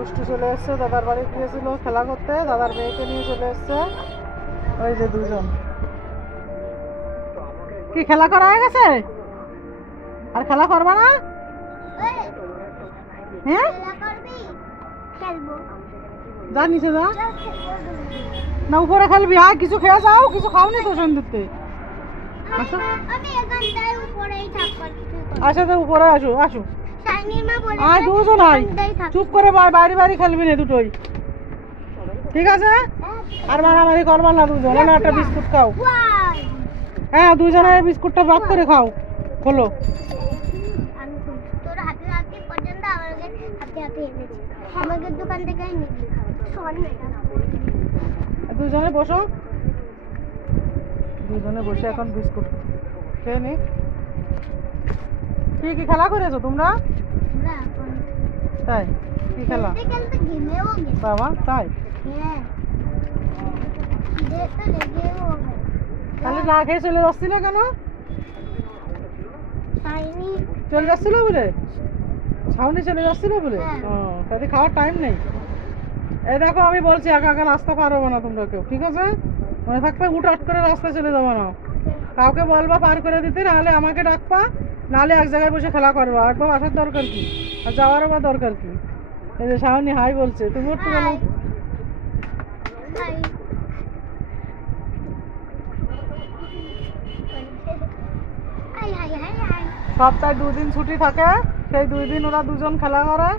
দুষ্টু চলে এসছে, দাদার বাড়ি গিয়েছিল খেলা করতে, দাদার মেয়েকে নিয়ে চলে এসছে। ওই যে দুজন। কি খেলা করা হয়ে গেছে? আর খেলা করবা না? হ্যাঁ যা নিচে যা না, উপরে খেলবি। আর কিছু খেয়ে যাও, কিছু খাওনি তো সন্ধ্যে। আচ্ছা তো উপরে আসো, আসো। আয় দুজন আয়, চুপ করে বাইরে বাইরে খেলবি না দুটোই, ঠিক আছে? আর মারামারি করবা না দুজন। একটা বিস্কুট খাও। হ্যাঁ দুজনে বিস্কুটটা ভাগ করে খাও। খোলো। দুজনে বসো, দুজনে বসে এখন বিস্কুট খেয়ে নি। কি কি খেলা করেছো তোমরা? তাই কি খেলা বাবা? তাই তাহলে না খেয়ে চলে যাচ্ছিল কেন? চলে যাচ্ছিল বলে? ছাউনি চলে যাচ্ছিল বলে? ও তাদের খাওয়ার টাইম নেই। এই দেখো আমি বলছি একা একা রাস্তা পার হবো না তোমরা কেউ, ঠিক আছে? মনে থাকবে উঠাট করে রাস্তায় চলে যাবো না। কাউকে বলবা পার করে দিতে, নাহলে আমাকে ডাকবা, নাহলে এক জায়গায় বসে খেলা করবা। একবার আসার দরকার কি, আর যাওয়ারও বা দরকার কি? এই যে শাওনি হাই বলছে, তুমি একটু বলো। সপ্তাহে 2 দিন ছুটি থাকে, সেই 2 দিন ওরা দুজন খেলা করে,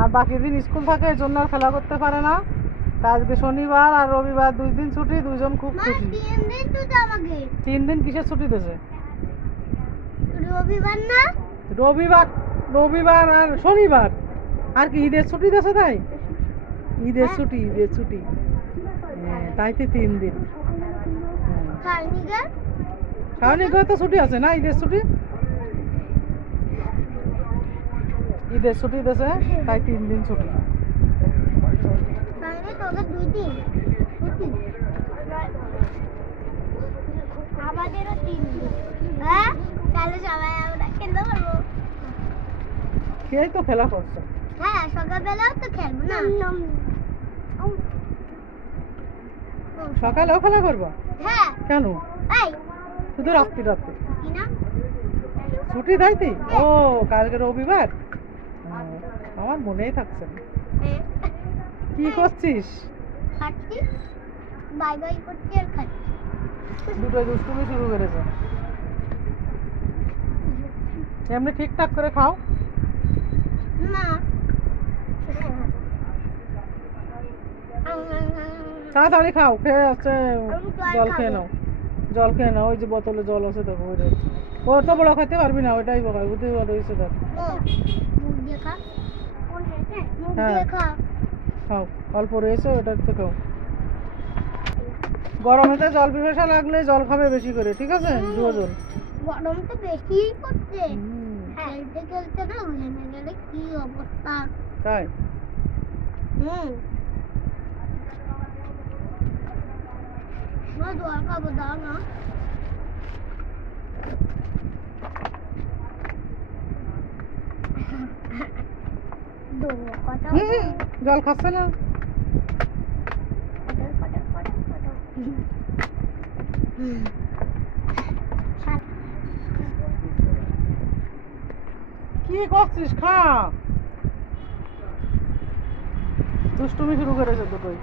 আর বাকি দিন স্কুল থাকে, এই জন্য আর খেলা করতে পারে না। তা আজকে শনিবার আর রবিবার 2 দিন ছুটি, দুজন খুব খুশি। 3 দিন কিসের ছুটি দিয়েছে? রবিবার না, রবিবার আর শনিবার। আর কি ঈদের ছুটি দিয়েছে? তাই ঈদের ছুটি, ঈদের ছুটি। হ্যাঁ তাইতে 3 দিন। শাওনিগা তো ছুটি আছে না, ঈদের ছুটি। ঈদের ছুটি দিয়েছে, তাই 3 দিন ছুটি। আমাদেরও 3 দিন। হ্যাঁ তাহলে সবাই আমরা খেলতে পারবো। খেয়ে তো খেলা করছো। হ্যাঁ সকালবেলাও তো খেলবো না। সকালেও খেলা করবো? হ্যাঁ। কেন? এই শুধু রাত্রি রাত্রি কি না ছুটি তাইতে? ও কালকে রবিবার, আমার মনেই থাকছে না। কি করছিস? খাচ্ছি, বাই বাই করছি আর খাচ্ছি। দুটোই দুষ্টুমি শুরু করেছে। এমনি ঠিকঠাক করে খাও না তাড়াতাড়ি খাও, খেয়ে হচ্ছে জল খেয়ে নাও, জল খেয়ে নাও। ওই যে বোতলে জল আছে দেখো, ওইটা ওর তো বড় খেতে পারবি না, ওইটাই বকাই বুঝতে বড় হয়েছে দেখ। হ্যাঁ খাও, অল্প রয়েছে ওটা তো খাও। গরমেতে জল পিপাসা লাগলে জল খাবে বেশি করে, ঠিক আছে? দুজন। গরম তো বেশি করছে, খেলতে খেলতে না ঘেমে গেলে কি অবস্থা। তাই জল খাবো, দাও না। জল খাচ্ছে না। কি করছিস? খা। দুষ্টুমি শুরু করেছে দুটোই।